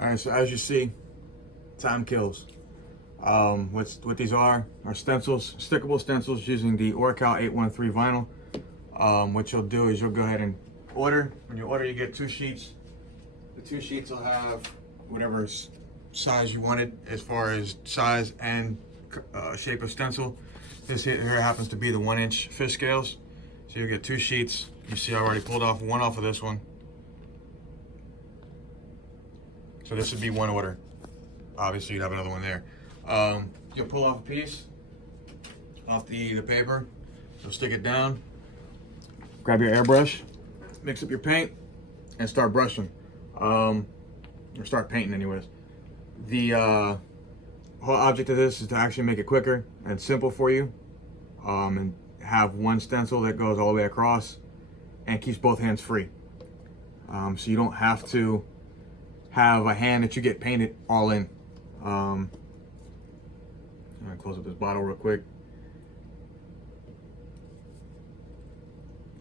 All right, so as you see, time kills. What these are stencils, stickable stencils using the Orcal 813 vinyl. What you'll do is you'll go ahead and order. When you order, you get 2 sheets. The 2 sheets will have whatever size you wanted as far as size and shape of stencil. This here happens to be the 1-inch fish scales. So you'll get 2 sheets. You see I already pulled off one off of this one. So this would be one order. Obviously you'd have another one there. You'll pull off a piece off the paper. You'll stick it down. Grab your airbrush, mix up your paint, and start brushing. Or start painting anyways. The whole object of this is to actually make it quicker and simple for you. And have one stencil that goes all the way across and keeps both hands free. So you don't have to have a hand that you get painted all in. I'm gonna close up this bottle real quick.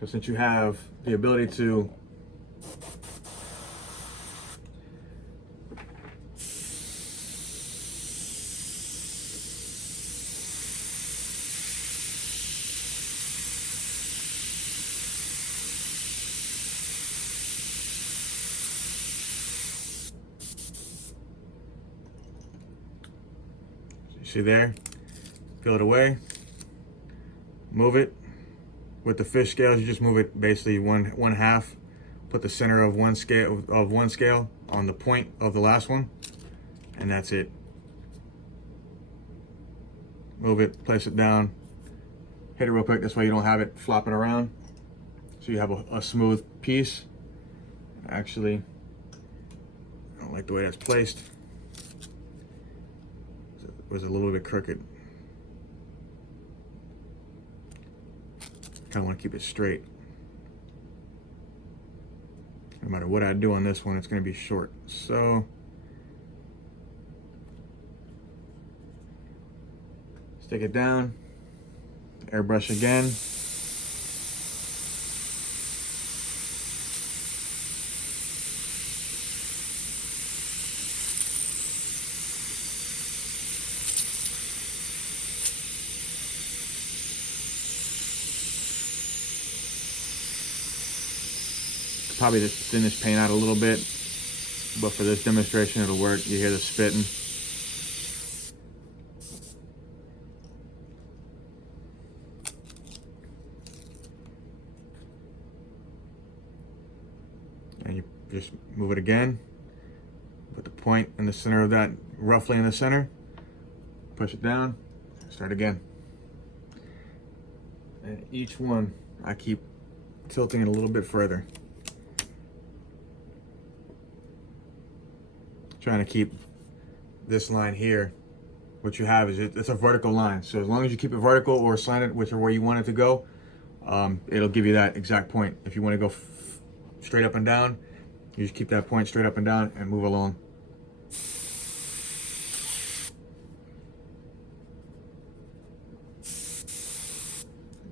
So since you have the ability to see there, peel it away, move it. With the fish scales, you just move it basically one half. Put the center of one scale on the point of the last one, and that's it. Move it, place it down, hit it real quick. This way you don't have it flopping around. So you have a smooth piece. Actually, I don't like the way that's placed. It was a little bit crooked. Kind of want to keep it straight. No matter what I do on this one, it's going to be short. So stick it down, airbrush again. Probably just thin this paint out a little bit, but for this demonstration it'll work. You hear the spitting. And you just move it again. Put the point in the center of that, roughly in the center. Push it down, start again. And each one, I keep tilting it a little bit further. Trying to keep this line here. What you have is it's a vertical line, so as long as you keep it vertical or slanted, which are where you want it to go, it'll give you that exact point. If you want to go straight up and down, you just keep that point straight up and down and move along.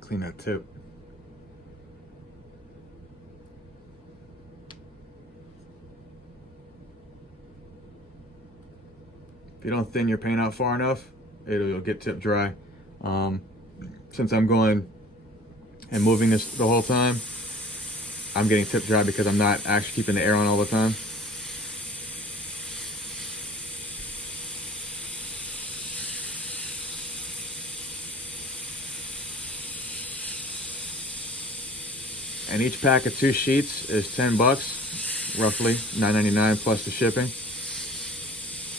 Clean that tip. If you don't thin your paint out far enough, it'll get tip dry. Since I'm going and moving this the whole time, I'm getting tip dry because I'm not actually keeping the air on all the time. And each pack of 2 sheets is 10 bucks, roughly $9.99 plus the shipping.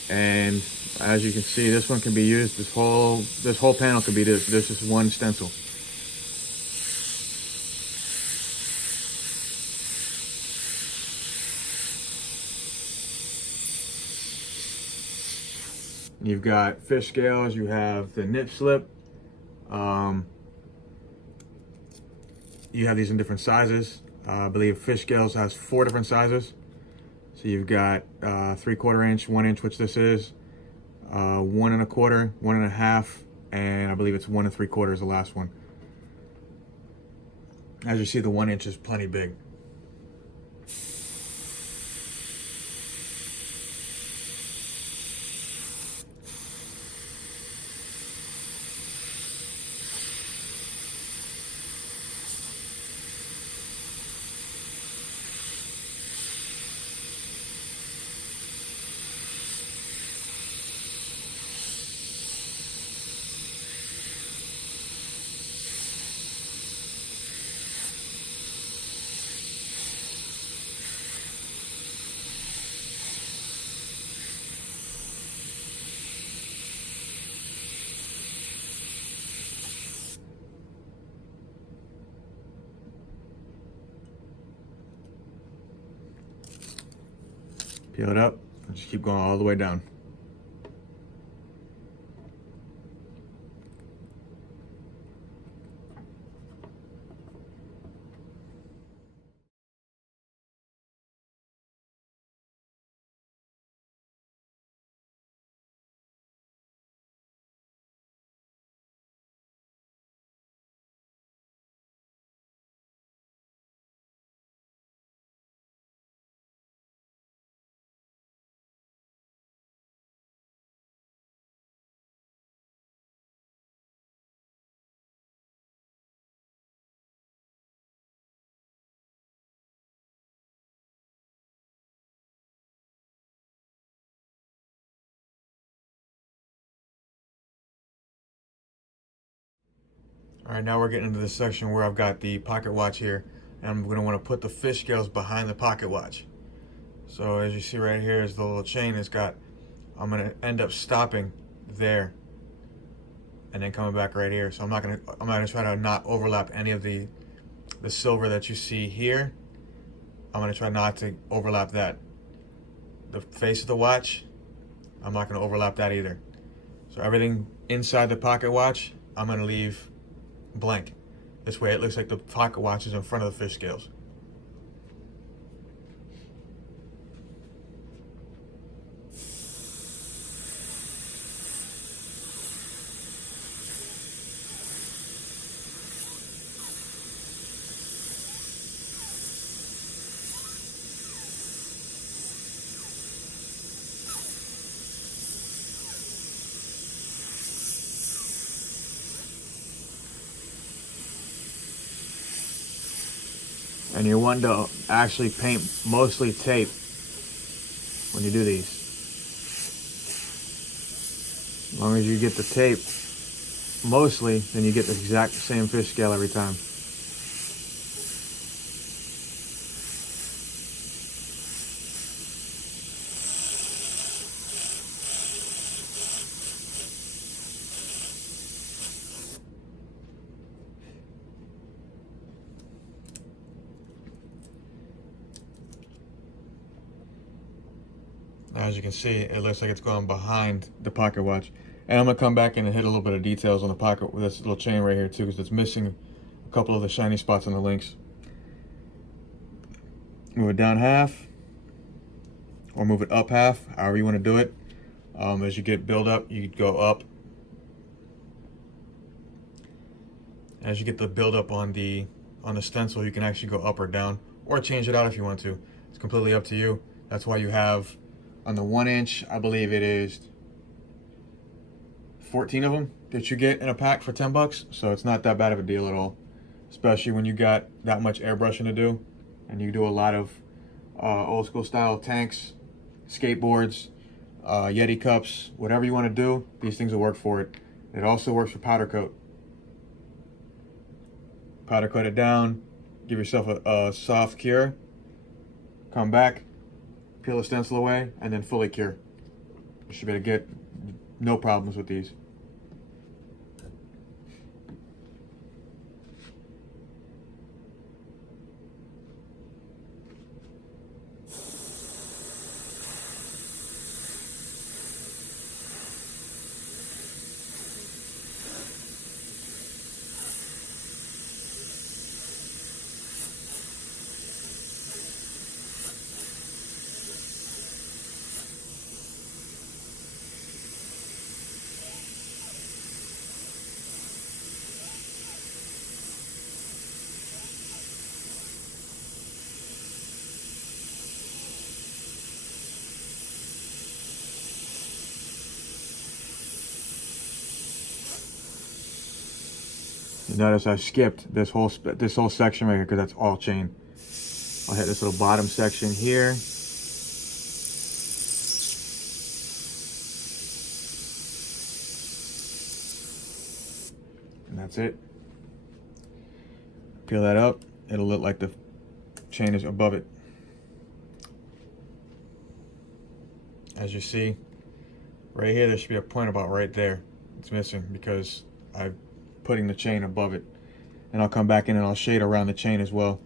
And as you can see, this one can be used, this whole panel could be this is one stencil. You've got fish scales, you have the nip slip. You have these in different sizes. I believe fish scales has 4 different sizes. So you've got 3/4 inch, 1 inch, which this is, 1 1/4, 1 1/2, and I believe it's 1 3/4 is the last one. As you see, the 1 inch is plenty big. Peel it up and just keep going all the way down. All right, now we're getting into the section where I've got the pocket watch here, and I'm going to want to put the fish scales behind the pocket watch. So as you see right here is the little chain it's got. I'm going to end up stopping there and then coming back right here. So I'm going to try to not overlap any of the silver that you see here. I'm going to try not to overlap that. The face of the watch, I'm not going to overlap that either. So everything inside the pocket watch, I'm going to leave blank. This way it looks like the pocket watch is in front of the fish scales. And you want to actually paint mostly tape when you do these. As long as you get the tape mostly, then you get the exact same fish scale every time. As you can see, it looks like it's going behind the pocket watch. And I'm going to come back in and hit a little bit of details on the pocket with this little chain right here too, because it's missing a couple of the shiny spots on the links. Move it down half, or move it up half, however you want to do it. As you get build up, you go up. As you get the build up on the stencil, you can actually go up or down, or change it out if you want to. It's completely up to you. That's why you have, on the 1 inch, I believe it is 14 of them that you get in a pack for 10 bucks. So it's not that bad of a deal at all, especially when you got that much airbrushing to do and you do a lot of old school style tanks, skateboards, Yeti cups, whatever you want to do, these things will work for it. It also works for powder coat. Powder coat it down, give yourself a soft cure, come back, peel the stencil away, and then fully cure. You should be able to get no problems with these. You notice I skipped this whole section right here because that's all chain. I'll hit this little bottom section here. And that's it. Peel that up. It'll look like the chain is above it. As you see, right here, there should be a point about right there. It's missing because I'm putting the chain above it. And I'll come back in and I'll shade around the chain as well.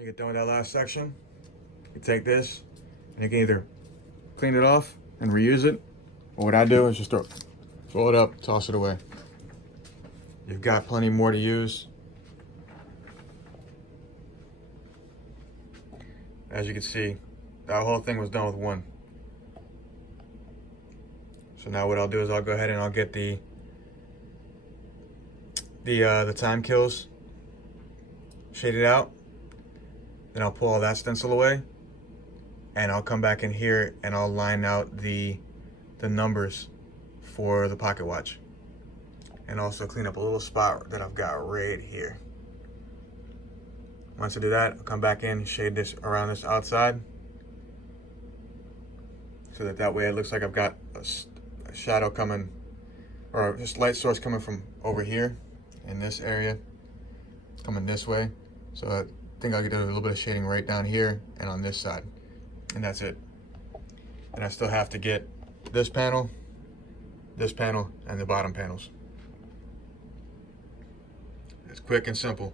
When you get done with that last section, you take this and you can either clean it off and reuse it, or what I do is just throw it up, toss it away. You've got plenty more to use. As you can see, that whole thing was done with one. So now what I'll do is I'll go ahead and I'll get the Time Kills shaded out. Then I'll pull all that stencil away, and I'll come back in here and I'll line out the numbers for the pocket watch, and also clean up a little spot that I've got right here. Once I do that, I'll come back in, shade this around this outside, so that way it looks like I've got a shadow coming, or just light source coming from over here in this area, coming this way. So I think I'll get a little bit of shading right down here and on this side, and that's it. And I still have to get this panel, and the bottom panels. It's quick and simple.